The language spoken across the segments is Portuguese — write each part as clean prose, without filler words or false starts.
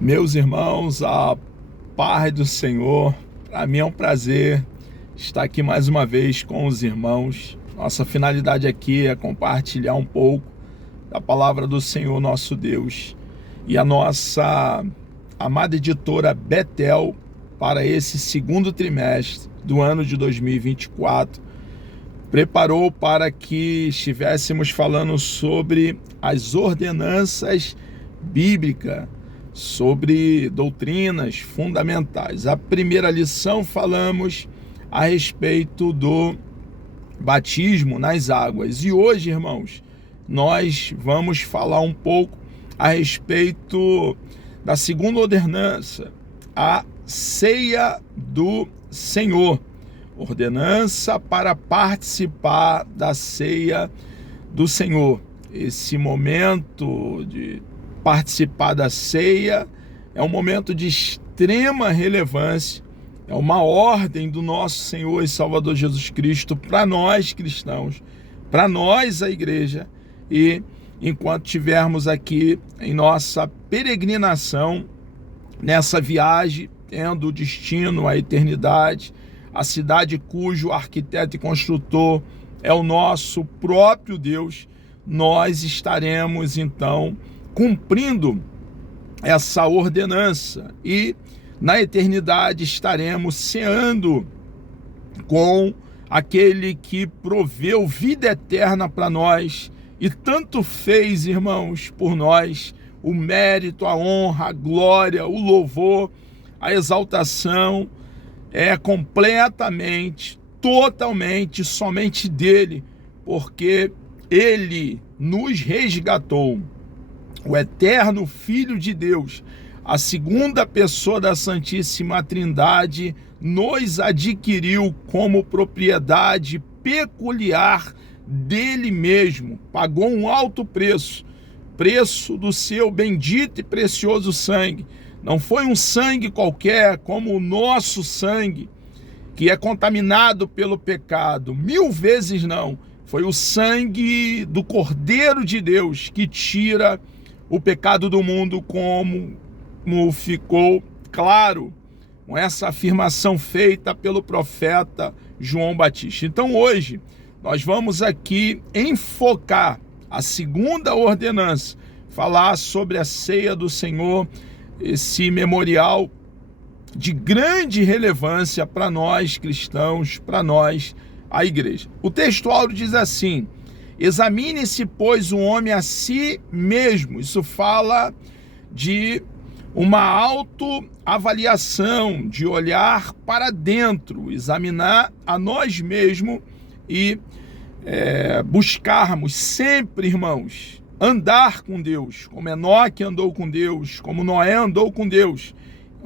Meus irmãos, a paz do Senhor, para mim é um prazer estar aqui mais uma vez com os irmãos. Nossa finalidade aqui é compartilhar um pouco da palavra do Senhor nosso Deus. E a nossa amada editora Betel, para esse segundo trimestre do ano de 2024, preparou para que estivéssemos falando sobre as ordenanças bíblicas, sobre doutrinas fundamentais. A primeira lição falamos a respeito do batismo nas águas. E hoje, irmãos, nós vamos falar um pouco a respeito da segunda ordenança, a ceia do Senhor. Ordenança para participar da ceia do Senhor. Esse momento de participar da ceia é um momento de extrema relevância, é uma ordem do nosso Senhor e Salvador Jesus Cristo para nós cristãos, para nós a igreja. E enquanto estivermos aqui em nossa peregrinação, nessa viagem, tendo o destino à eternidade, a cidade cujo arquiteto e construtor é o nosso próprio Deus, nós estaremos então cumprindo essa ordenança e na eternidade estaremos ceando com aquele que proveu vida eterna para nós e tanto fez, irmãos, por nós. O mérito, a honra, a glória, o louvor, a exaltação é completamente, totalmente, somente dele, porque ele nos resgatou. O eterno Filho de Deus, a segunda pessoa da Santíssima Trindade, nos adquiriu como propriedade peculiar dele mesmo. Pagou um alto preço, preço do seu bendito e precioso sangue. Não foi um sangue qualquer, como o nosso sangue, que é contaminado pelo pecado. 1000 vezes não. Foi o sangue do Cordeiro de Deus que tira o pecado do mundo, como ficou claro com essa afirmação feita pelo profeta João Batista. Então hoje nós vamos aqui enfocar a segunda ordenança, falar sobre a ceia do Senhor, esse memorial de grande relevância para nós cristãos, para nós a igreja. O texto áureo diz assim: examine-se, pois, o homem a si mesmo. Isso fala de uma autoavaliação, de olhar para dentro, examinar a nós mesmos e buscarmos sempre, irmãos, andar com Deus, como Enoque andou com Deus, como Noé andou com Deus,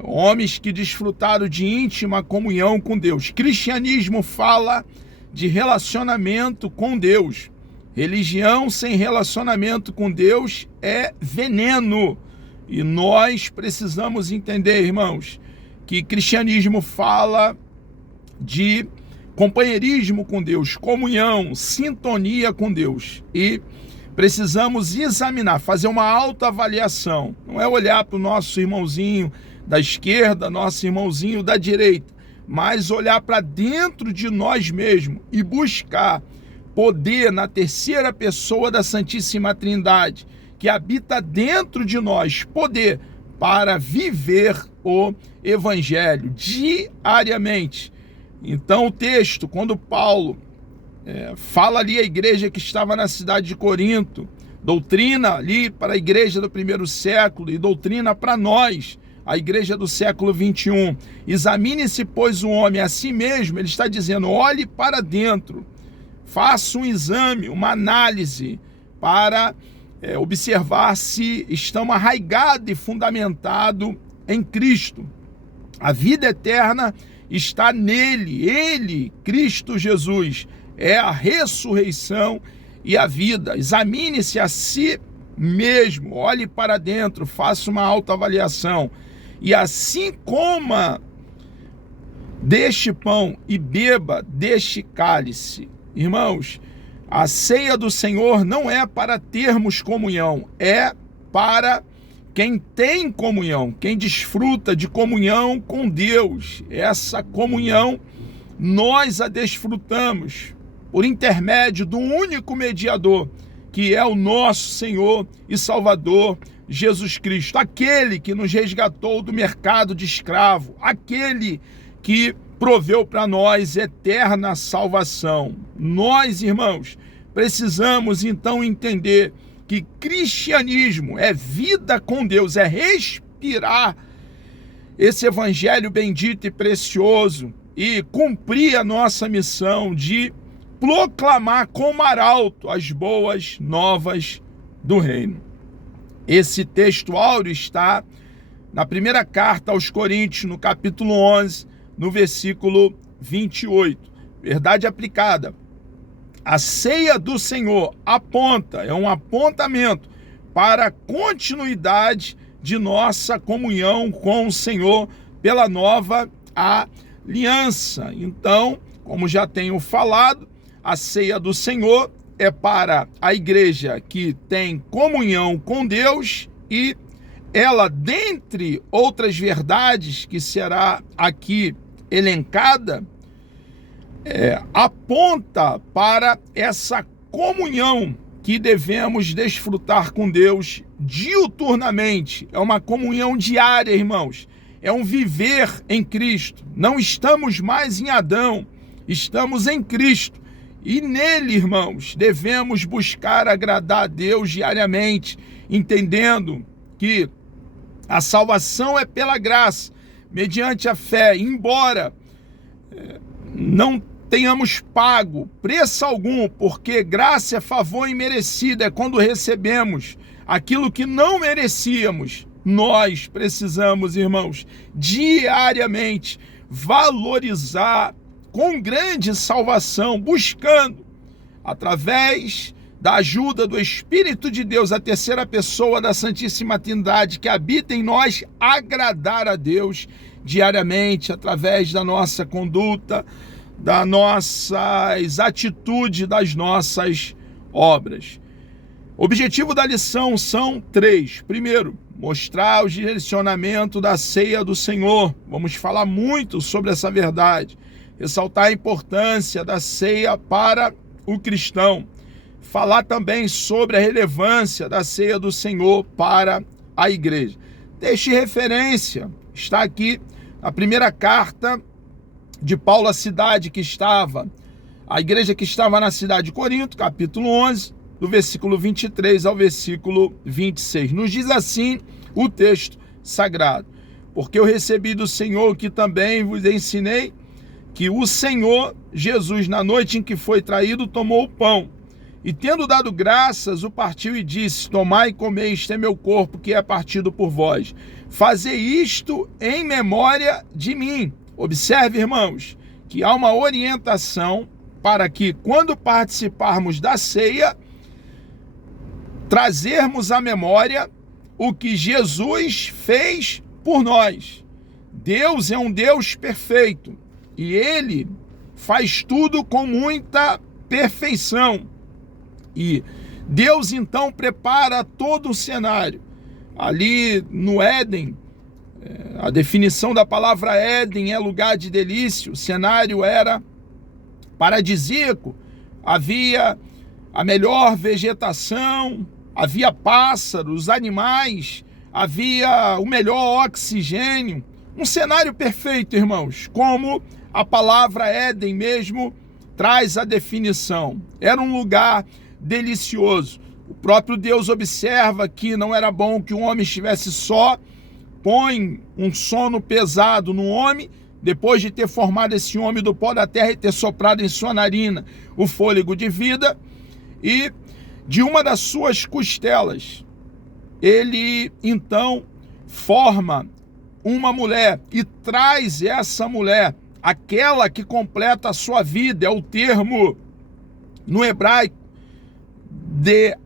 homens que desfrutaram de íntima comunhão com Deus. Cristianismo fala de relacionamento com Deus. Religião sem relacionamento com Deus é veneno. E nós precisamos entender, irmãos, que cristianismo fala de companheirismo com Deus, comunhão, sintonia com Deus. E precisamos examinar, fazer uma autoavaliação. Não é olhar para o nosso irmãozinho da esquerda, nosso irmãozinho da direita, mas olhar para dentro de nós mesmos e buscar poder na terceira pessoa da Santíssima Trindade, que habita dentro de nós, poder para viver o Evangelho diariamente. Então o texto, quando Paulo fala ali a igreja que estava na cidade de Corinto, doutrina ali para a igreja do primeiro século e doutrina para nós, a igreja do século 21. Examine-se, pois, o homem a si mesmo. Ele está dizendo, olhe para dentro, faça um exame, uma análise para observar se estamos arraigados e fundamentados em Cristo. A vida eterna está nele, ele, Cristo Jesus, é a ressurreição e a vida. Examine-se a si mesmo, olhe para dentro, faça uma autoavaliação e assim coma deste pão e beba deste cálice. Irmãos, a ceia do Senhor não é para termos comunhão, é para quem tem comunhão, quem desfruta de comunhão com Deus, essa comunhão nós a desfrutamos por intermédio do único mediador, que é o nosso Senhor e Salvador Jesus Cristo, aquele que nos resgatou do mercado de escravo, aquele que proveu para nós eterna salvação. Nós, irmãos, precisamos então entender que cristianismo é vida com Deus, é respirar esse evangelho bendito e precioso e cumprir a nossa missão de proclamar com arauto as boas novas do reino. Esse texto áureo está na primeira carta aos Coríntios, no capítulo 11, no versículo 28. Verdade aplicada. A ceia do Senhor aponta, é um apontamento para a continuidade de nossa comunhão com o Senhor pela nova aliança. Então, como já tenho falado, a ceia do Senhor é para a igreja que tem comunhão com Deus e ela, dentre outras verdades que será aqui elencada, aponta para essa comunhão que devemos desfrutar com Deus diuturnamente. É uma comunhão diária, irmãos. É um viver em Cristo. Não estamos mais em Adão, estamos em Cristo. E nele, irmãos, devemos buscar agradar a Deus diariamente, entendendo que a salvação é pela graça, mediante a fé, embora não tenhamos pago preço algum, porque graça é favor imerecido, é quando recebemos aquilo que não merecíamos. Nós precisamos, irmãos, diariamente valorizar com grande salvação, buscando, através da ajuda do Espírito de Deus, a terceira pessoa da Santíssima Trindade que habita em nós, agradar a Deus diariamente, através da nossa conduta, das nossas atitudes, das nossas obras. O objetivo da lição são 3. Primeiro, mostrar o direcionamento da ceia do Senhor. Vamos falar muito sobre essa verdade. Ressaltar a importância da ceia para o cristão. Falar também sobre a relevância da ceia do Senhor para a igreja. Texto de referência está aqui na primeira carta de Paulo à cidade que estava, a igreja que estava na cidade de Corinto, capítulo 11, do versículo 23 ao versículo 26. Nos diz assim o texto sagrado: porque eu recebi do Senhor que também vos ensinei, que o Senhor Jesus, na noite em que foi traído, tomou o pão, e tendo dado graças, o partiu e disse: tomai e comei, isto é meu corpo, que é partido por vós. Fazei isto em memória de mim. Observe, irmãos, que há uma orientação para que, quando participarmos da ceia, trazermos à memória o que Jesus fez por nós. Deus é um Deus perfeito e Ele faz tudo com muita perfeição. E Deus então prepara todo o cenário. Ali no Éden, a definição da palavra Éden é lugar de delícia, o cenário era paradisíaco, havia a melhor vegetação, havia pássaros, animais, havia o melhor oxigênio, um cenário perfeito, irmãos, como a palavra Éden mesmo traz a definição. Era um lugar delicioso. O próprio Deus observa que não era bom que o homem estivesse só, põe um sono pesado no homem, depois de ter formado esse homem do pó da terra e ter soprado em sua narina o fôlego de vida, e de uma das suas costelas ele então forma uma mulher e traz essa mulher, aquela que completa a sua vida, é o termo no hebraico de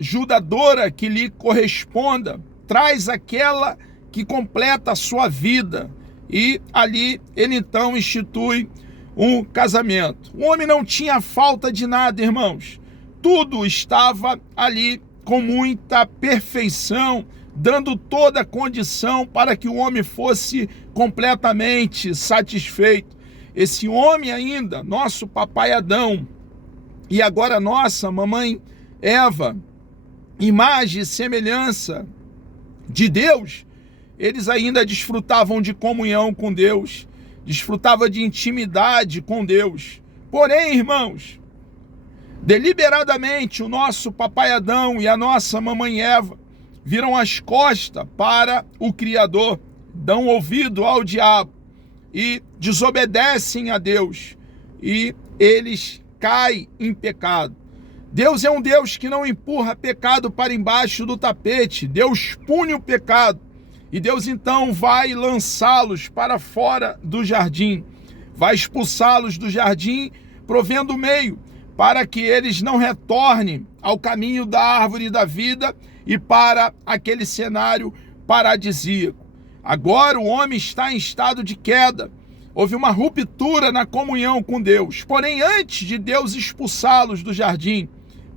ajudadora que lhe corresponda, traz aquela que completa a sua vida, e ali ele então institui um casamento. O homem não tinha falta de nada, irmãos, tudo estava ali com muita perfeição dando toda a condição para que o homem fosse completamente satisfeito. Esse homem ainda, nosso papai Adão, e agora nossa mamãe Eva, imagem e semelhança de Deus, eles ainda desfrutavam de comunhão com Deus, desfrutavam de intimidade com Deus. Porém, irmãos, deliberadamente o nosso papai Adão e a nossa mamãe Eva viram as costas para o Criador, dão ouvido ao diabo e desobedecem a Deus, e eles caem em pecado. Deus é um Deus que não empurra pecado para embaixo do tapete. Deus pune o pecado, e Deus então vai lançá-los para fora do jardim, vai expulsá-los do jardim, provendo meio para que eles não retornem ao caminho da árvore da vida e para aquele cenário paradisíaco. Agora o homem está em estado de queda, houve uma ruptura na comunhão com Deus. Porém, antes de Deus expulsá-los do jardim,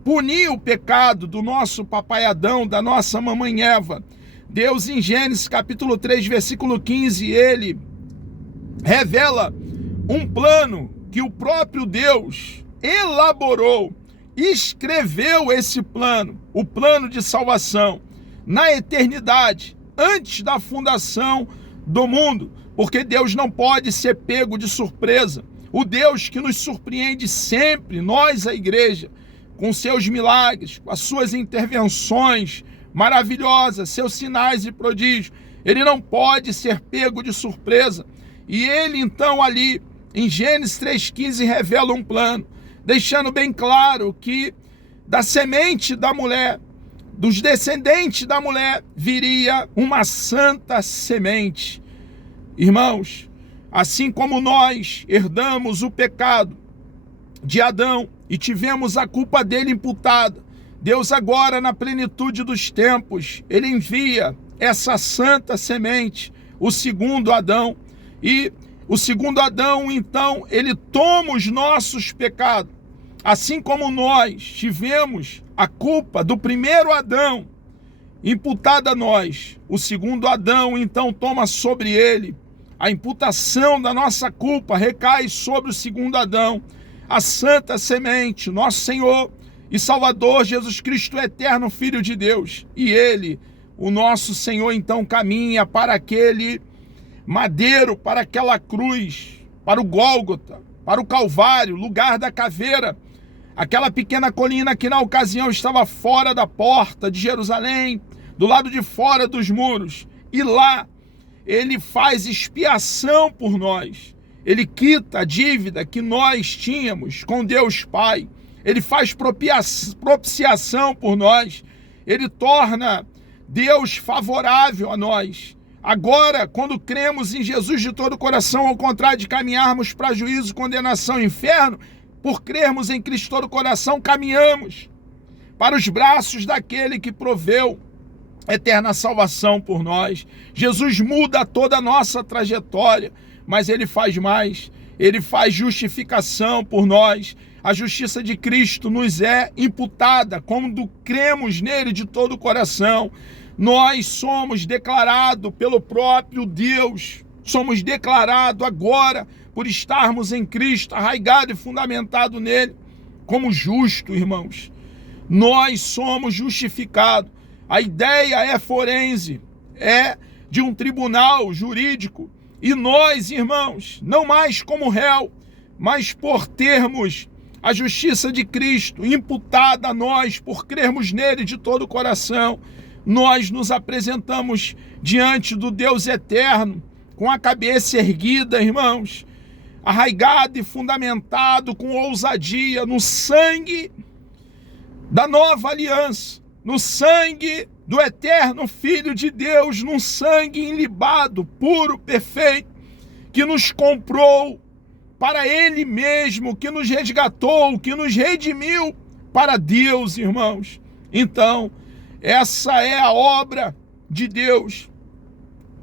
punir o pecado do nosso papai Adão, da nossa mamãe Eva, Deus em Gênesis capítulo 3, versículo 15, ele revela um plano que o próprio Deus elaborou, escreveu esse plano, o plano de salvação, na eternidade, antes da fundação do mundo, porque Deus não pode ser pego de surpresa. O Deus que nos surpreende sempre, nós, a igreja, com seus milagres, com as suas intervenções maravilhosas, seus sinais e prodígios, ele não pode ser pego de surpresa. E ele então ali, em Gênesis 3,15, revela um plano, deixando bem claro que da semente da mulher, dos descendentes da mulher, viria uma santa semente. Irmãos, assim como nós herdamos o pecado de Adão e tivemos a culpa dele imputada, Deus agora, na plenitude dos tempos, ele envia essa santa semente, o segundo Adão, e o segundo Adão, então, ele toma os nossos pecados. Assim como nós tivemos a culpa do primeiro Adão imputada a nós, o segundo Adão, então, toma sobre ele a imputação da nossa culpa, recai sobre o segundo Adão, a santa semente, nosso Senhor e Salvador Jesus Cristo, eterno Filho de Deus. E ele, o nosso Senhor, então caminha para aquele madeiro, para aquela cruz, para o Gólgota, para o Calvário, lugar da caveira, aquela pequena colina que na ocasião estava fora da porta de Jerusalém, do lado de fora dos muros. E lá ele faz expiação por nós. Ele quita a dívida que nós tínhamos com Deus Pai. Ele faz propiciação por nós. Ele torna Deus favorável a nós. Agora, quando cremos em Jesus de todo o coração, ao contrário de caminharmos para juízo, condenação e inferno, por crermos em Cristo de todo o coração, caminhamos para os braços daquele que proveu eterna salvação por nós. Jesus muda toda a nossa trajetória, mas ele faz mais. Ele faz justificação por nós. A justiça de Cristo nos é imputada quando cremos nele de todo o coração. Nós somos declarados pelo próprio Deus. Somos declarados agora, por estarmos em Cristo, arraigado e fundamentado nele, como justo, irmãos. Nós somos justificados. A ideia é forense, é de um tribunal jurídico. E nós, irmãos, não mais como réu, mas por termos a justiça de Cristo imputada a nós, por crermos nele de todo o coração, nós nos apresentamos diante do Deus eterno, com a cabeça erguida, irmãos, arraigado e fundamentado com ousadia no sangue da nova aliança, no sangue do eterno Filho de Deus, num sangue ilibado, puro, perfeito, que nos comprou para Ele mesmo, que nos resgatou, que nos redimiu para Deus, irmãos. Então, essa é a obra de Deus.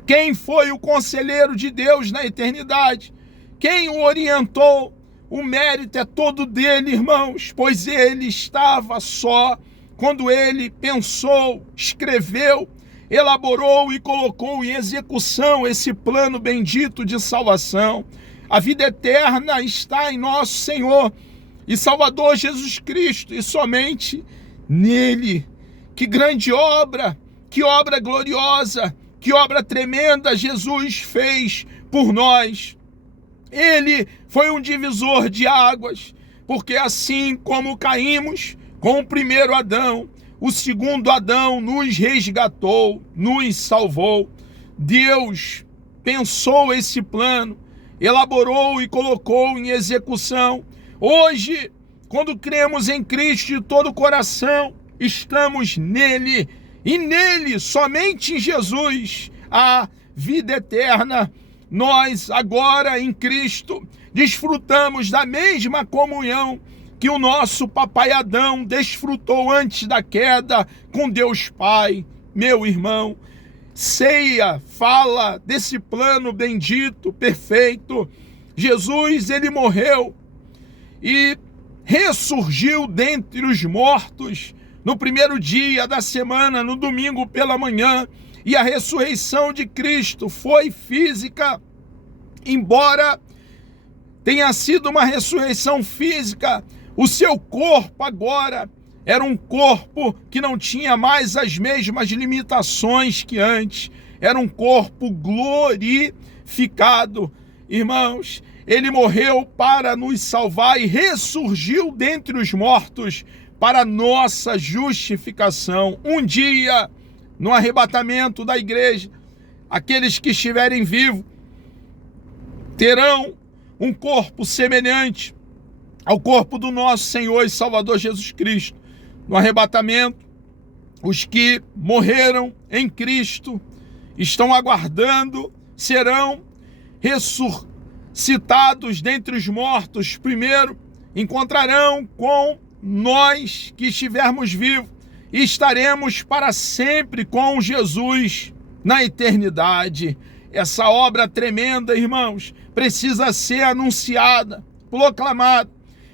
Quem foi o conselheiro de Deus na eternidade? Quem o orientou? O mérito é todo dele, irmãos, pois ele estava só quando ele pensou, escreveu elaborou e colocou em execução esse plano bendito de salvação. A vida eterna está em nosso Senhor e Salvador Jesus Cristo, e somente nele. Que grande obra, que obra gloriosa, que obra tremenda Jesus fez por nós. Ele foi um divisor de águas, porque assim como caímos com o primeiro Adão, o segundo Adão nos resgatou, nos salvou. Deus pensou esse plano, elaborou e colocou em execução. Hoje, quando cremos em Cristo de todo o coração, estamos nele, e nele, somente em Jesus, a vida eterna. Nós agora em Cristo desfrutamos da mesma comunhão que o nosso papai Adão desfrutou antes da queda com Deus Pai. Meu irmão, ceia fala desse plano bendito, perfeito. Jesus, ele morreu e ressurgiu dentre os mortos no primeiro dia da semana, no domingo pela manhã, e a ressurreição de Cristo foi física, embora tenha sido uma ressurreição física. O seu corpo agora era um corpo que não tinha mais as mesmas limitações que antes, era um corpo glorificado. Irmãos, ele morreu para nos salvar e ressurgiu dentre os mortos para nossa justificação. Um dia, no arrebatamento da igreja, aqueles que estiverem vivos terão um corpo semelhante ao corpo do nosso Senhor e Salvador Jesus Cristo. No arrebatamento, os que morreram em Cristo estão aguardando, serão ressuscitados dentre os mortos. Primeiro, encontrarão com nós que estivermos vivos e estaremos para sempre com Jesus na eternidade. Essa obra tremenda, irmãos, precisa ser anunciada, proclamada.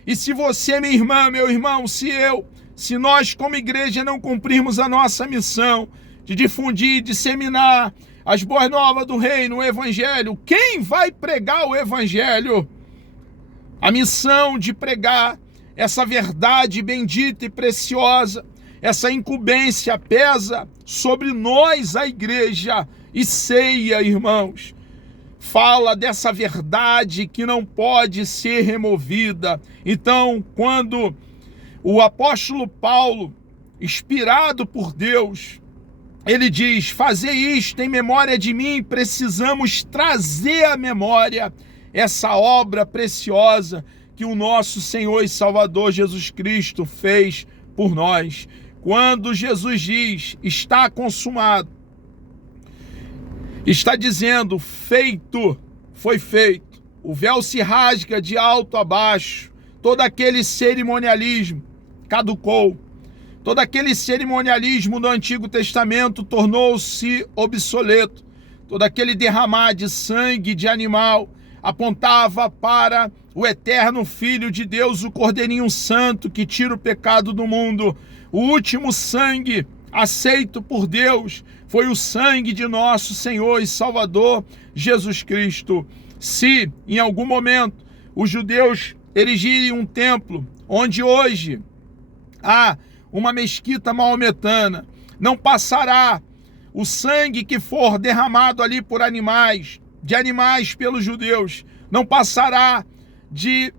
E se você, minha irmã, meu irmão, se nós como igreja não cumprirmos a nossa missão de difundir, disseminar as boas novas do reino, o evangelho, quem vai pregar o evangelho? A missão de pregar essa verdade bendita e preciosa, essa incumbência pesa sobre nós, a igreja. E ceia, irmãos, fala dessa verdade que não pode ser removida. Então, quando o apóstolo Paulo, inspirado por Deus, ele diz: fazei isto em memória de mim, precisamos trazer à memória essa obra preciosa que o nosso Senhor e Salvador Jesus Cristo fez por nós. Quando Jesus diz, está consumado, está dizendo, feito, foi feito. O véu se rasga de alto a baixo, todo aquele cerimonialismo caducou. Todo aquele cerimonialismo do Antigo Testamento tornou-se obsoleto. Todo aquele derramar de sangue de animal apontava para o eterno Filho de Deus, o Cordeirinho Santo que tira o pecado do mundo. O último sangue aceito por Deus foi o sangue de nosso Senhor e Salvador Jesus Cristo. Se em algum momento os judeus erigirem um templo onde hoje há uma mesquita maometana, não passará o sangue que for derramado ali por animais, de animais pelos judeus, não passará de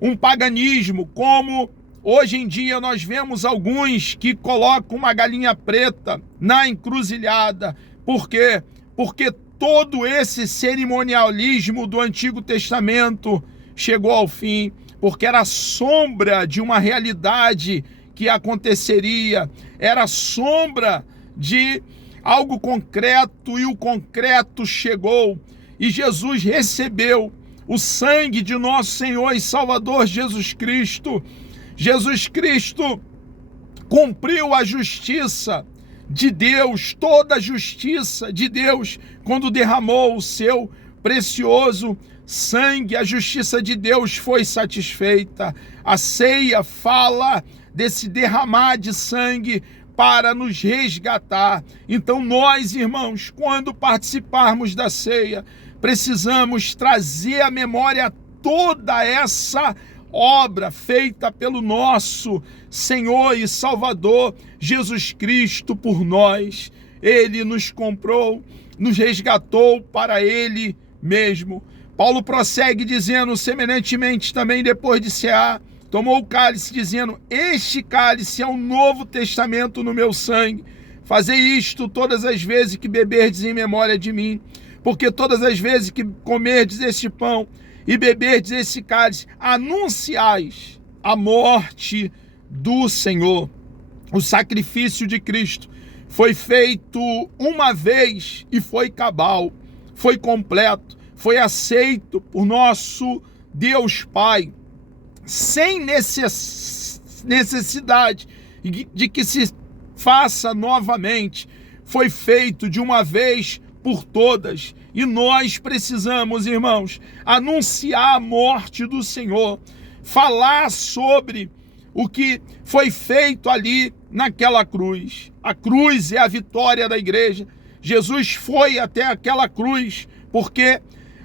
um paganismo, como hoje em dia nós vemos alguns que colocam uma galinha preta na encruzilhada. Por quê? Porque todo esse cerimonialismo do Antigo Testamento chegou ao fim, porque era sombra de uma realidade que aconteceria, era sombra de algo concreto, e o concreto chegou, e Jesus recebeu o sangue de nosso Senhor e Salvador Jesus Cristo. Jesus Cristo cumpriu a justiça de Deus, toda a justiça de Deus, quando derramou o seu precioso sangue. A justiça de Deus foi satisfeita. A ceia fala desse derramar de sangue para nos resgatar. Então nós, irmãos, quando participarmos da ceia, precisamos trazer à memória toda essa obra feita pelo nosso Senhor e Salvador Jesus Cristo por nós. Ele nos comprou, nos resgatou para Ele mesmo. Paulo prossegue dizendo, semelhantemente também depois de cear, tomou o cálice dizendo, este cálice é o novo testamento no meu sangue. Fazei isto todas as vezes que beberdes em memória de mim, porque todas as vezes que comerdes este pão e beberdes esse cálice, anunciais a morte do Senhor. O sacrifício de Cristo foi feito uma vez e foi cabal, foi completo, foi aceito por nosso Deus Pai, sem necessidade de que se faça novamente. Foi feito de uma vez por todas. E nós precisamos, irmãos, anunciar a morte do Senhor, falar sobre o que foi feito ali naquela cruz. A cruz é a vitória da igreja. Jesus foi até aquela cruz porque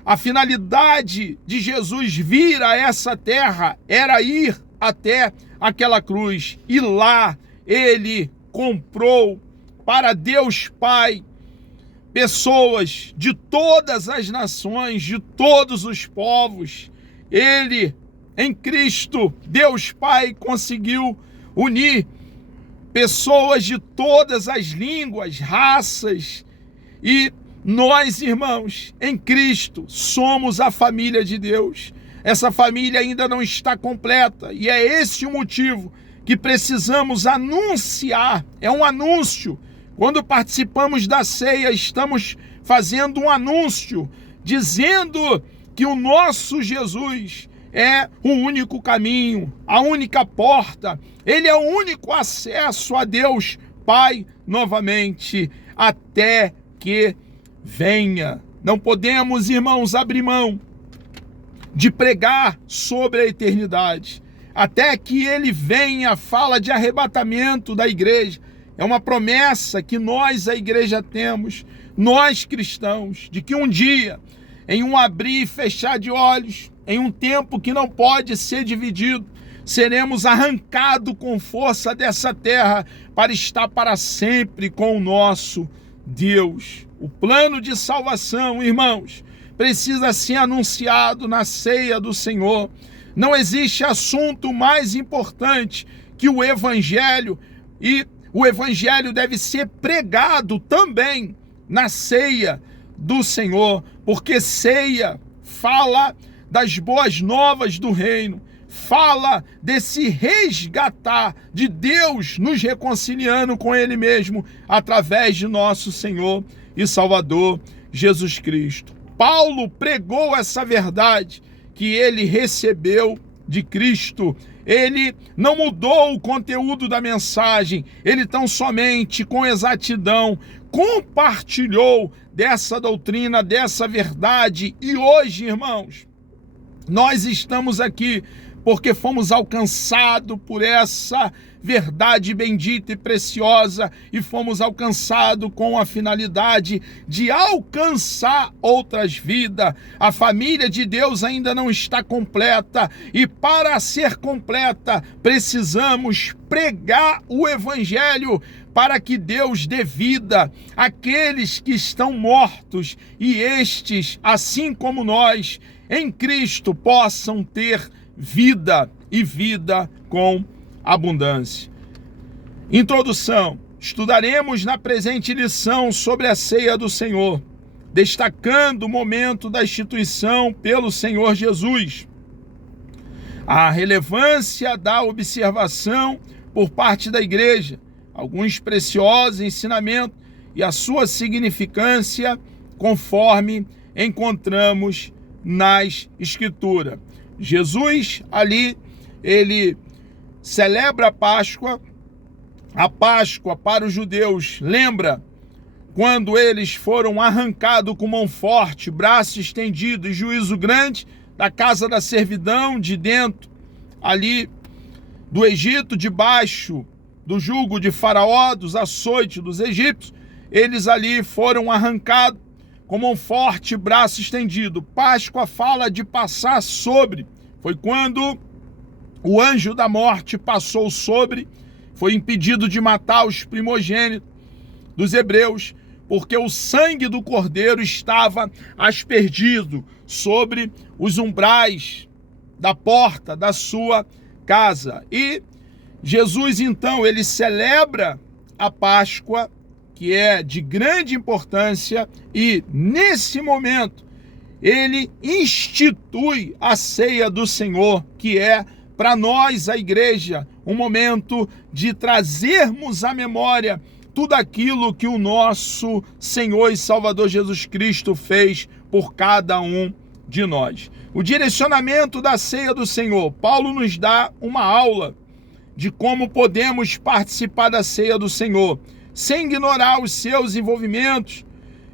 a finalidade de Jesus vir a essa terra era ir até aquela cruz. E lá ele comprou para Deus Pai pessoas de todas as nações, de todos os povos. Ele, em Cristo, Deus Pai conseguiu unir pessoas de todas as línguas, raças. E nós, irmãos, em Cristo, somos a família de Deus. Essa família ainda não está completa e é esse o motivo que precisamos anunciar. É um anúncio. Quando participamos da ceia, estamos fazendo um anúncio, dizendo que o nosso Jesus é o único caminho, a única porta. Ele é o único acesso a Deus Pai novamente, até que venha. Não podemos, irmãos, abrir mão de pregar sobre a eternidade. Até que ele venha, fala de arrebatamento da igreja. É uma promessa que nós, a igreja, temos, nós cristãos, de que um dia, em um abrir e fechar de olhos, em um tempo que não pode ser dividido, seremos arrancados com força dessa terra para estar para sempre com o nosso Deus. O plano de salvação, irmãos, precisa ser anunciado na ceia do Senhor. Não existe assunto mais importante que o Evangelho, e o Evangelho deve ser pregado também na ceia do Senhor, porque ceia fala das boas novas do reino, fala desse resgatar de Deus nos reconciliando com Ele mesmo através de nosso Senhor e Salvador Jesus Cristo. Paulo pregou essa verdade que ele recebeu de Cristo. Ele não mudou o conteúdo da mensagem, ele tão somente com exatidão compartilhou dessa doutrina, dessa verdade. E hoje, irmãos, nós estamos aqui porque fomos alcançados por essa verdade bendita e preciosa, e fomos alcançados com a finalidade de alcançar outras vidas. A família de Deus ainda não está completa, e para ser completa precisamos pregar o Evangelho para que Deus dê vida àqueles que estão mortos, e estes, assim como nós, em Cristo, possam ter vida e vida com abundância. Introdução. Estudaremos na presente lição sobre a ceia do Senhor, destacando o momento da instituição pelo Senhor Jesus, a relevância da observação por parte da igreja, alguns preciosos ensinamentos e a sua significância conforme encontramos nas Escrituras. Jesus ali, ele celebra a Páscoa para os judeus, lembra quando eles foram arrancados com mão forte, braço estendido e juízo grande da casa da servidão, de dentro ali do Egito, debaixo do jugo de Faraó, dos açoites dos egípcios, eles ali foram arrancados como um forte braço estendido. Páscoa fala de passar sobre. Foi quando o anjo da morte passou sobre, foi impedido de matar os primogênitos dos hebreus, porque o sangue do cordeiro estava aspergido sobre os umbrais da porta da sua casa. E Jesus, então, ele celebra a Páscoa, que é de grande importância, e nesse momento ele institui a ceia do Senhor, que é para nós, a igreja, um momento de trazermos à memória tudo aquilo que o nosso Senhor e Salvador Jesus Cristo fez por cada um de nós. O direcionamento da ceia do Senhor. Paulo nos dá uma aula de como podemos participar da ceia do Senhor, sem ignorar os seus envolvimentos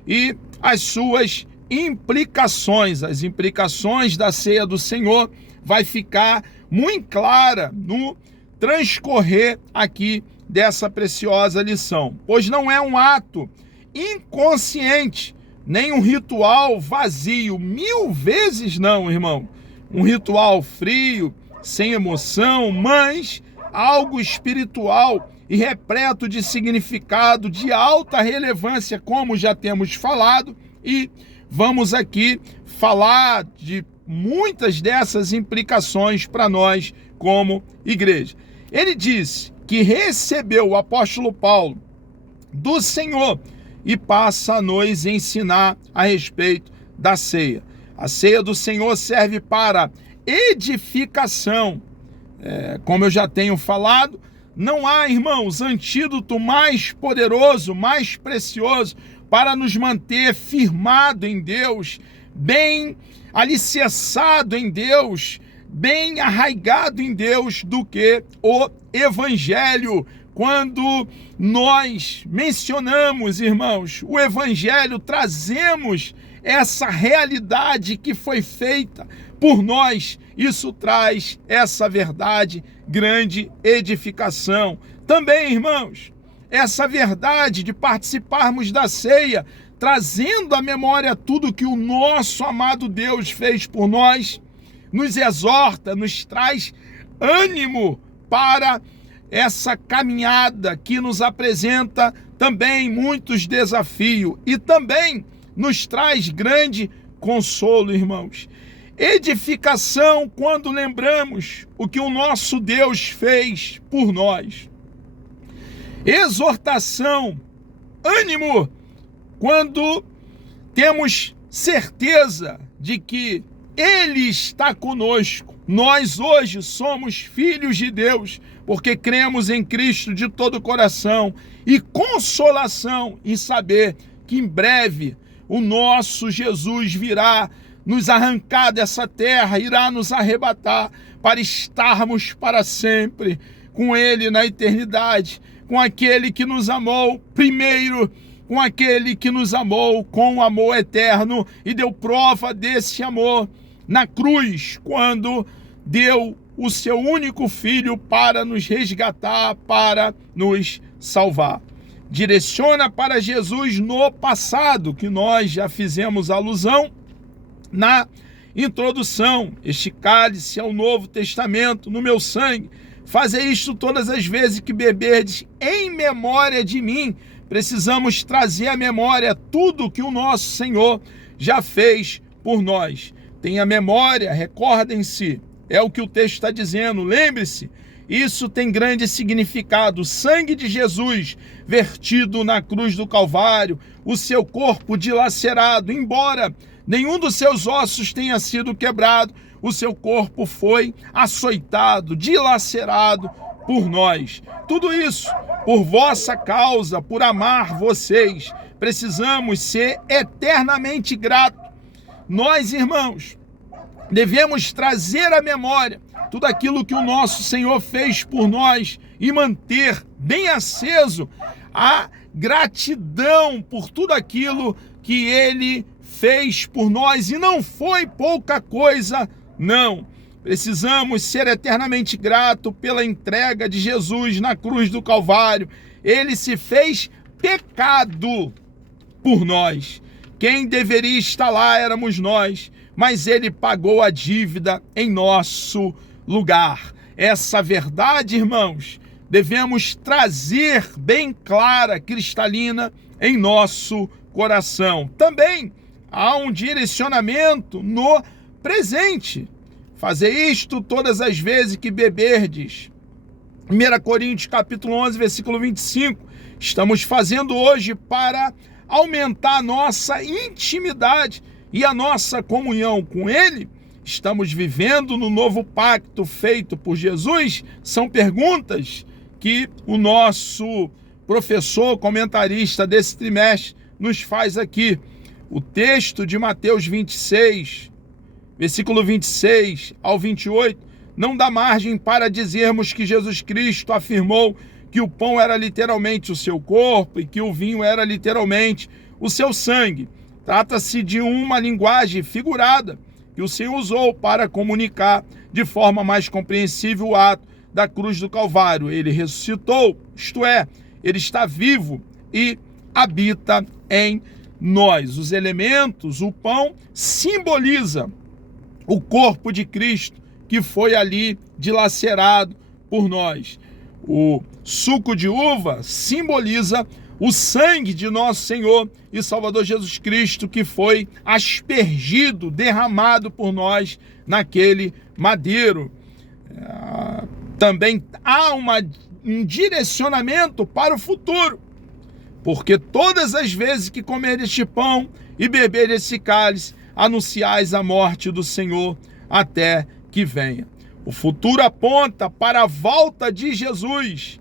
e as suas implicações. As implicações da ceia do Senhor vai ficar muito clara no transcorrer aqui dessa preciosa lição, pois não é um ato inconsciente, nem um ritual vazio, 1000 vezes não, irmão, um ritual frio, sem emoção, mas algo espiritual e repleto de significado de alta relevância, como já temos falado, e vamos aqui falar de muitas dessas implicações para nós como igreja. Ele disse que recebeu o apóstolo Paulo do Senhor e passa a nos ensinar a respeito da ceia. A ceia do Senhor serve para edificação. Como eu já tenho falado, não há, irmãos, antídoto mais poderoso, mais precioso para nos manter firmado em Deus, bem alicerçado em Deus, bem arraigado em Deus, do que o Evangelho. Quando nós mencionamos, irmãos, o Evangelho, trazemos essa realidade que foi feita por nós. Isso traz essa verdade, grande edificação. Também, irmãos, essa verdade de participarmos da ceia, trazendo à memória tudo que o nosso amado Deus fez por nós, nos exorta, nos traz ânimo para essa caminhada que nos apresenta também muitos desafios e também nos traz grande consolo, irmãos. Edificação quando lembramos o que o nosso Deus fez por nós. Exortação, ânimo, quando temos certeza de que Ele está conosco. Nós hoje somos filhos de Deus, porque cremos em Cristo de todo o coração, e consolação em saber que em breve o nosso Jesus virá nos arrancar dessa terra, irá nos arrebatar para estarmos para sempre com Ele na eternidade, com aquele que nos amou primeiro, com aquele que nos amou com um amor eterno e deu prova desse amor na cruz, quando deu o seu único filho para nos resgatar, para nos salvar. Direciona para Jesus no passado, que nós já fizemos alusão na introdução. Este cálice é o Novo Testamento no meu sangue. Fazei isto todas as vezes que beberdes em memória de mim. Precisamos trazer à memória tudo que o nosso Senhor já fez por nós. Tenha memória, recordem-se, é o que o texto está dizendo, lembre-se, isso tem grande significado. O sangue de Jesus vertido na cruz do Calvário, o seu corpo dilacerado, embora nenhum dos seus ossos tenha sido quebrado, o seu corpo foi açoitado, dilacerado por nós. Tudo isso por vossa causa, por amar vocês. Precisamos ser eternamente gratos. Nós, irmãos, devemos trazer à memória tudo aquilo que o nosso Senhor fez por nós e manter bem aceso a gratidão por tudo aquilo que Ele fez por nós. E não foi pouca coisa, não. Precisamos ser eternamente gratos pela entrega de Jesus na cruz do Calvário. Ele se fez pecado por nós. Quem deveria estar lá éramos nós, mas ele pagou a dívida em nosso lugar. Essa verdade, irmãos, devemos trazer bem clara, cristalina, em nosso coração. Também há um direcionamento no presente. Fazer isto todas as vezes que beberdes. 1 Coríntios capítulo 11, versículo 25. Estamos fazendo hoje para aumentar a nossa intimidade e a nossa comunhão com Ele. Estamos vivendo no novo pacto feito por Jesus? São perguntas que o nosso professor comentarista desse trimestre nos faz aqui. O texto de Mateus 26, versículo 26 ao 28, não dá margem para dizermos que Jesus Cristo afirmou que o pão era literalmente o seu corpo e que o vinho era literalmente o seu sangue. Trata-se de uma linguagem figurada que o Senhor usou para comunicar de forma mais compreensível o ato da cruz do Calvário. Ele ressuscitou, isto é, ele está vivo e habita em nós. Os elementos, o pão, simboliza o corpo de Cristo que foi ali dilacerado por nós. O suco de uva simboliza o sangue de nosso Senhor e Salvador Jesus Cristo que foi aspergido, derramado por nós naquele madeiro. Também há um direcionamento para o futuro, porque todas as vezes que comer este pão e beber esse cálice, anunciais a morte do Senhor até que venha. O futuro aponta para a volta de Jesus.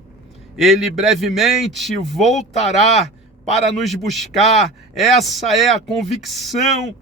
Ele brevemente voltará para nos buscar. Essa é a convicção,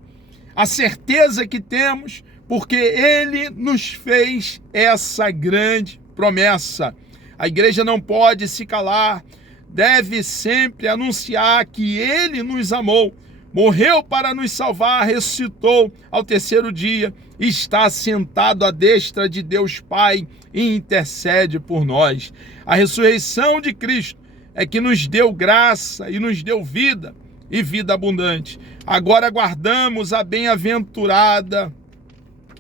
a certeza que temos, porque Ele nos fez essa grande promessa. A igreja não pode se calar, deve sempre anunciar que Ele nos amou, morreu para nos salvar, ressuscitou ao terceiro dia, está sentado à destra de Deus Pai e intercede por nós. A ressurreição de Cristo é que nos deu graça e nos deu vida e vida abundante. Agora aguardamos a bem-aventurada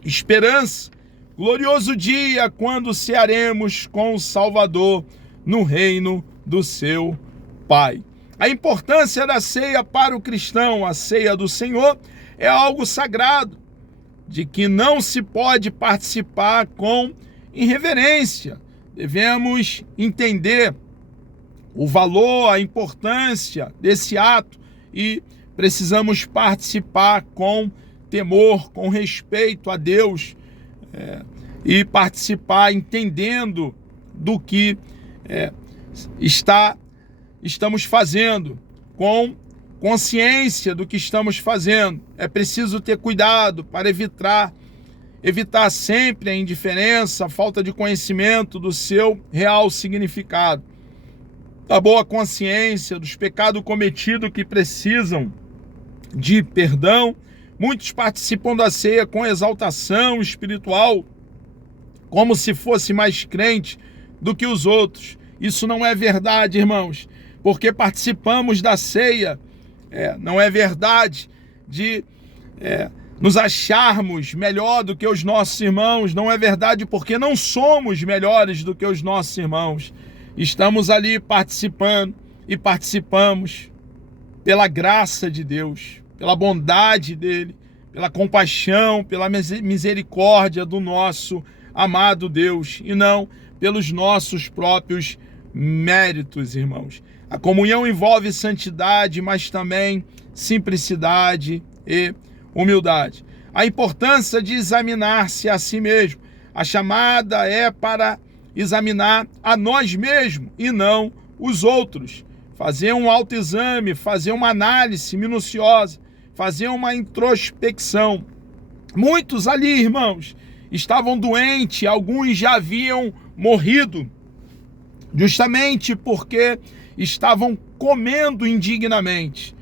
esperança, glorioso dia quando cearemos com o Salvador no reino do seu Pai. A importância da ceia para o cristão, a ceia do Senhor, é algo sagrado, de que não se pode participar com irreverência. Devemos entender o valor, a importância desse ato e precisamos participar com temor, com respeito a Deus e participar entendendo do que estamos fazendo, com consciência do que estamos fazendo. É preciso ter cuidado para evitar sempre a indiferença, a falta de conhecimento do seu real significado. Da boa consciência dos pecados cometidos que precisam de perdão. Muitos participam da ceia com exaltação espiritual, como se fosse mais crente do que os outros. Isso não é verdade, irmãos, porque participamos da ceia. Não é verdade de nos acharmos melhor do que os nossos irmãos. Não é verdade porque não somos melhores do que os nossos irmãos. Estamos ali participando e participamos pela graça de Deus, pela bondade dele, pela compaixão, pela misericórdia do nosso amado Deus e não pelos nossos próprios méritos, irmãos. A comunhão envolve santidade, mas também simplicidade e humildade. A importância de examinar-se a si mesmo. A chamada é para examinar a nós mesmos e não os outros. Fazer um autoexame, fazer uma análise minuciosa, fazer uma introspecção. Muitos ali, irmãos, estavam doentes, alguns já haviam morrido, justamente porque estavam comendo indignamente.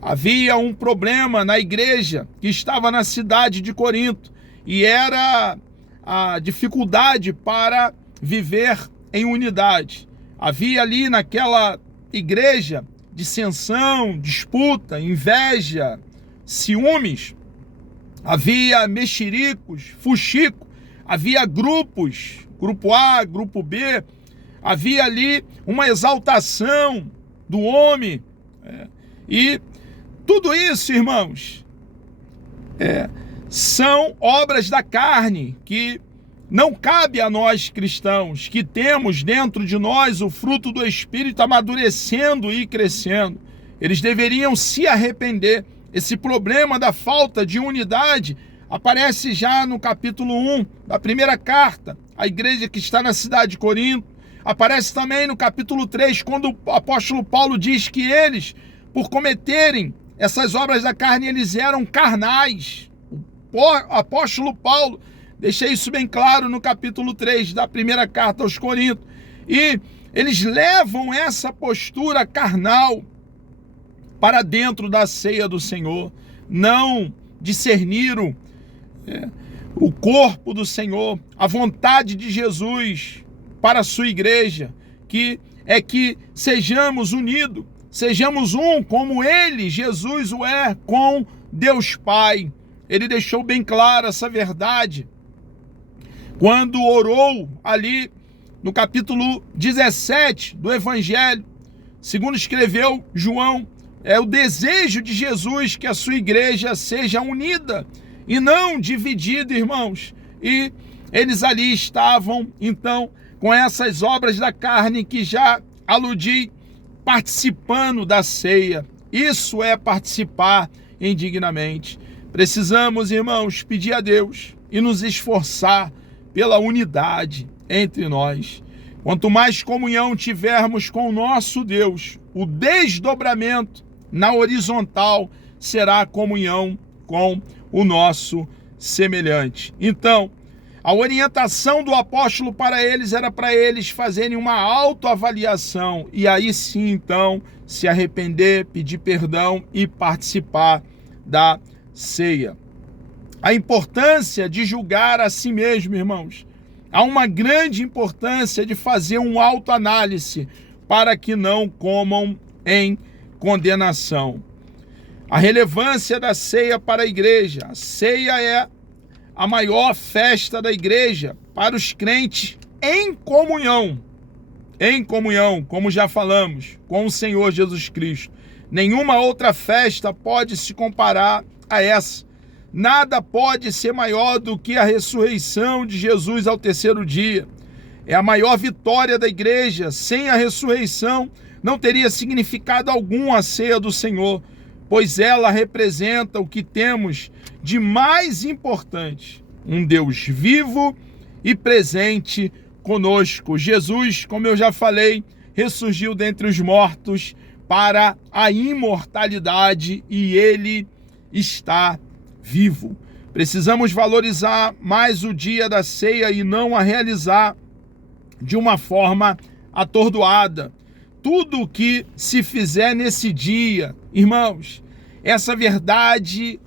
Havia um problema na igreja que estava na cidade de Corinto e era a dificuldade para viver em unidade. Havia ali naquela igreja dissensão, disputa, inveja, ciúmes. Havia mexericos, fuxico, havia grupos, grupo A, grupo B. Havia ali uma exaltação do homem. E tudo isso, irmãos, são obras da carne que não cabe a nós cristãos, que temos dentro de nós o fruto do Espírito amadurecendo e crescendo. Eles deveriam se arrepender. Esse problema da falta de unidade aparece já no capítulo 1 da primeira carta, à igreja que está na cidade de Corinto. Aparece também no capítulo 3, quando o apóstolo Paulo diz que eles, por cometerem essas obras da carne, eles eram carnais. O apóstolo Paulo deixa isso bem claro no capítulo 3 da primeira carta aos Coríntios. E eles levam essa postura carnal para dentro da ceia do Senhor. Não discerniram o corpo do Senhor, a vontade de Jesus para a sua igreja, que é que sejamos unidos, sejamos um como ele, Jesus, o é com Deus Pai. Ele deixou bem claro essa verdade quando orou ali no capítulo 17 do Evangelho, segundo escreveu João. É o desejo de Jesus que a sua igreja seja unida e não dividida, irmãos. E eles ali estavam, então, com essas obras da carne que já aludi, participando da ceia. Isso é participar indignamente. Precisamos, irmãos, pedir a Deus e nos esforçar pela unidade entre nós. Quanto mais comunhão tivermos com o nosso Deus, o desdobramento na horizontal será a comunhão com o nosso semelhante. Então, a orientação do apóstolo para eles era para eles fazerem uma autoavaliação e aí sim, então, se arrepender, pedir perdão e participar da ceia. A importância de julgar a si mesmo, irmãos. Há uma grande importância de fazer um autoanálise para que não comam em condenação. A relevância da ceia para a igreja. A ceia é a maior festa da igreja para os crentes em comunhão, como já falamos, com o Senhor Jesus Cristo. Nenhuma outra festa pode se comparar a essa. Nada pode ser maior do que a ressurreição de Jesus ao terceiro dia. É a maior vitória da igreja. Sem a ressurreição, não teria significado algum a ceia do Senhor, pois ela representa o que temos de mais importante: um Deus vivo e presente conosco. Jesus, como eu já falei, ressurgiu dentre os mortos para a imortalidade e ele está vivo. Precisamos valorizar mais o dia da ceia e não a realizar de uma forma atordoada. Tudo o que se fizer nesse dia, irmãos, essa verdade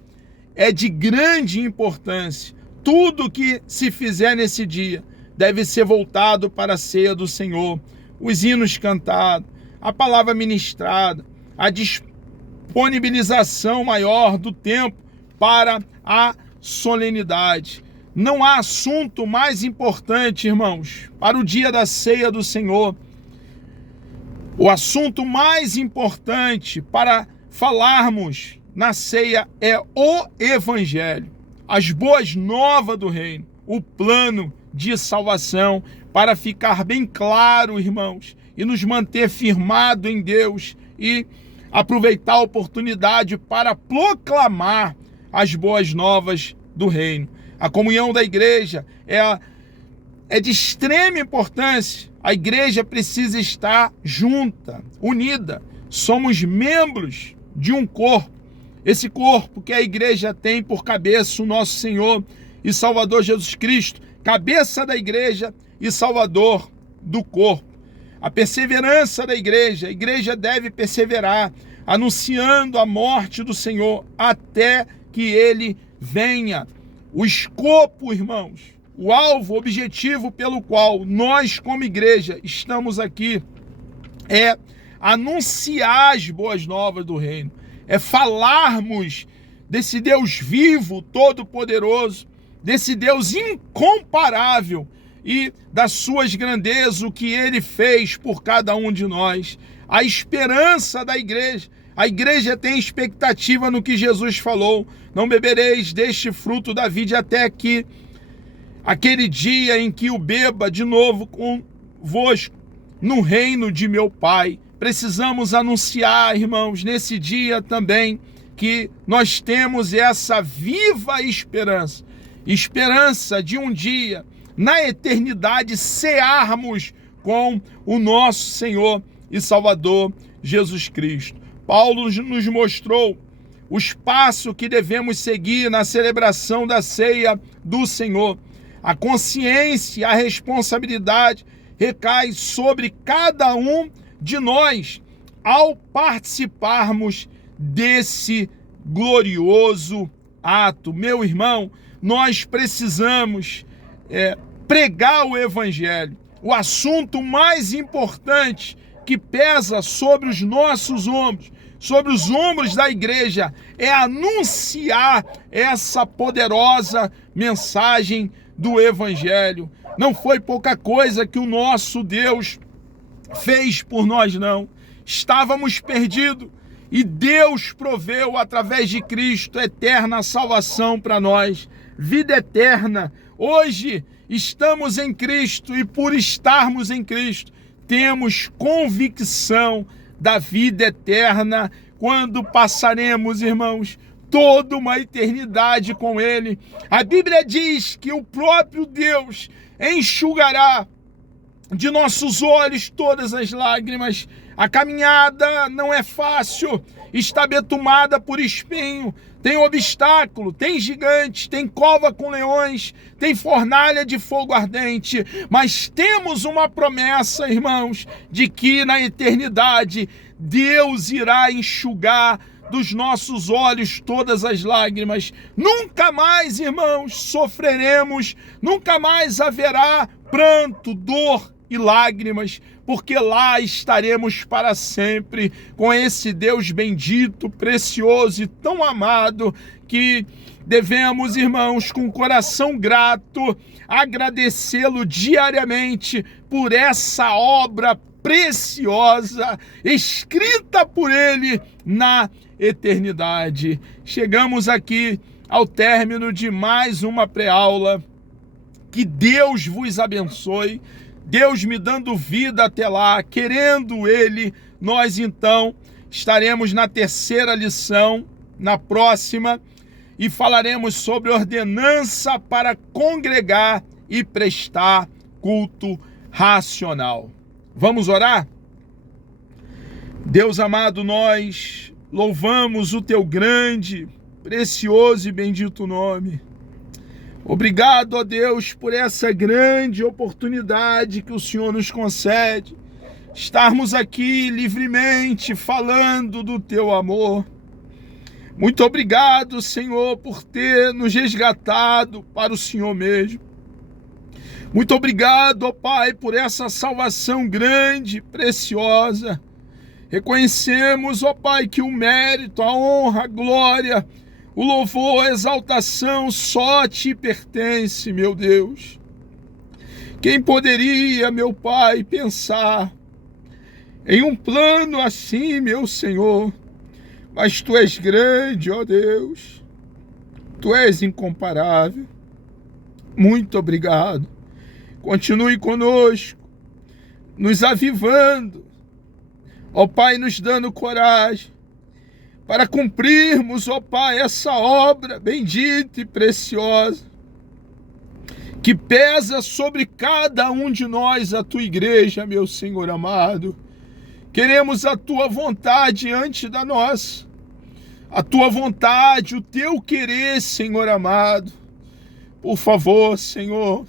é de grande importância. Tudo que se fizer nesse dia deve ser voltado para a ceia do Senhor. Os hinos cantados, a palavra ministrada, a disponibilização maior do tempo para a solenidade. Não há assunto mais importante, irmãos, para o dia da ceia do Senhor. O assunto mais importante para falarmos na ceia é o Evangelho, as boas novas do reino, o plano de salvação, para ficar bem claro, irmãos, e nos manter firmado em Deus e aproveitar a oportunidade para proclamar as boas novas do reino. A comunhão da igreja é de extrema importância. A igreja precisa estar junta, unida. Somos membros de um corpo. Esse corpo que a igreja tem por cabeça o nosso Senhor e Salvador Jesus Cristo, cabeça da igreja e Salvador do corpo. A perseverança da igreja, a igreja deve perseverar, anunciando a morte do Senhor até que ele venha. O escopo, irmãos, o alvo, o objetivo pelo qual nós, como igreja, estamos aqui é anunciar as boas novas do reino, é falarmos desse Deus vivo, todo-poderoso, desse Deus incomparável e das suas grandezas, o que ele fez por cada um de nós. A esperança da igreja. A igreja tem expectativa no que Jesus falou: não bebereis deste fruto da vide até que aquele dia em que o beba de novo convosco no reino de meu Pai. Precisamos anunciar, irmãos, nesse dia também, que nós temos essa viva esperança, esperança de um dia, na eternidade, cearmos com o nosso Senhor e Salvador Jesus Cristo. Paulo nos mostrou os passos que devemos seguir na celebração da ceia do Senhor. A consciência, a responsabilidade recai sobre cada um de nós ao participarmos desse glorioso ato. Meu irmão, nós precisamos pregar o Evangelho. O assunto mais importante que pesa sobre os nossos ombros, sobre os ombros da igreja, é anunciar essa poderosa mensagem do Evangelho. Não foi pouca coisa que o nosso Deus fez por nós, não. Estávamos perdidos e Deus proveu através de Cristo eterna salvação para nós, vida eterna. Hoje estamos em Cristo e por estarmos em Cristo temos convicção da vida eterna quando passaremos, irmãos, toda uma eternidade com Ele. A Bíblia diz que o próprio Deus enxugará de nossos olhos todas as lágrimas. A caminhada não é fácil, está betumada por espinho, tem obstáculo, tem gigantes, tem cova com leões, tem fornalha de fogo ardente, mas temos uma promessa, irmãos, de que na eternidade Deus irá enxugar dos nossos olhos todas as lágrimas. Nunca mais, irmãos, sofreremos, nunca mais haverá pranto, dor e lágrimas, porque lá estaremos para sempre com esse Deus bendito, precioso e tão amado, que devemos, irmãos, com coração grato, agradecê-lo diariamente por essa obra preciosa, escrita por Ele na eternidade. Chegamos aqui ao término de mais uma pré-aula. Que Deus vos abençoe. Deus me dando vida até lá, querendo Ele, nós então estaremos na terceira lição, na próxima, e falaremos sobre ordenança para congregar e prestar culto racional. Vamos orar? Deus amado, nós louvamos o Teu grande, precioso e bendito nome. Obrigado, ó Deus, por essa grande oportunidade que o Senhor nos concede, estarmos aqui livremente falando do Teu amor. Muito obrigado, Senhor, por ter nos resgatado para o Senhor mesmo. Muito obrigado, ó Pai, por essa salvação grande, preciosa. Reconhecemos, ó Pai, que o mérito, a honra, a glória, o louvor, a exaltação só te pertence, meu Deus. Quem poderia, meu Pai, pensar em um plano assim, meu Senhor? Mas Tu és grande, ó Deus. Tu és incomparável. Muito obrigado. Continue conosco, nos avivando, ó Pai, nos dando coragem para cumprirmos, ó Pai, essa obra bendita e preciosa, que pesa sobre cada um de nós, a Tua igreja, meu Senhor amado. Queremos a Tua vontade antes da nossa, a Tua vontade, o Teu querer, Senhor amado. Por favor, Senhor,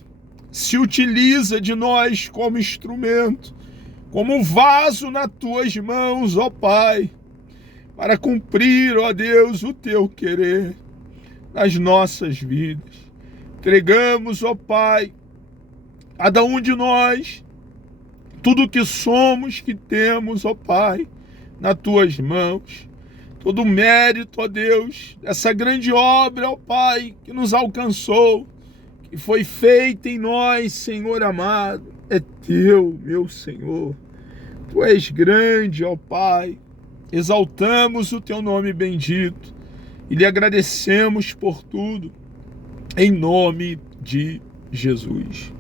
se utiliza de nós como instrumento, como vaso nas Tuas mãos, ó Pai, para cumprir, ó Deus, o Teu querer nas nossas vidas. Entregamos, ó Pai, cada um de nós, tudo que somos, que temos, ó Pai, nas tuas mãos. Todo o mérito, ó Deus, dessa grande obra, ó Pai, que nos alcançou, que foi feita em nós, Senhor amado, é teu, meu Senhor. Tu és grande, ó Pai. Exaltamos o teu nome bendito e lhe agradecemos por tudo, em nome de Jesus.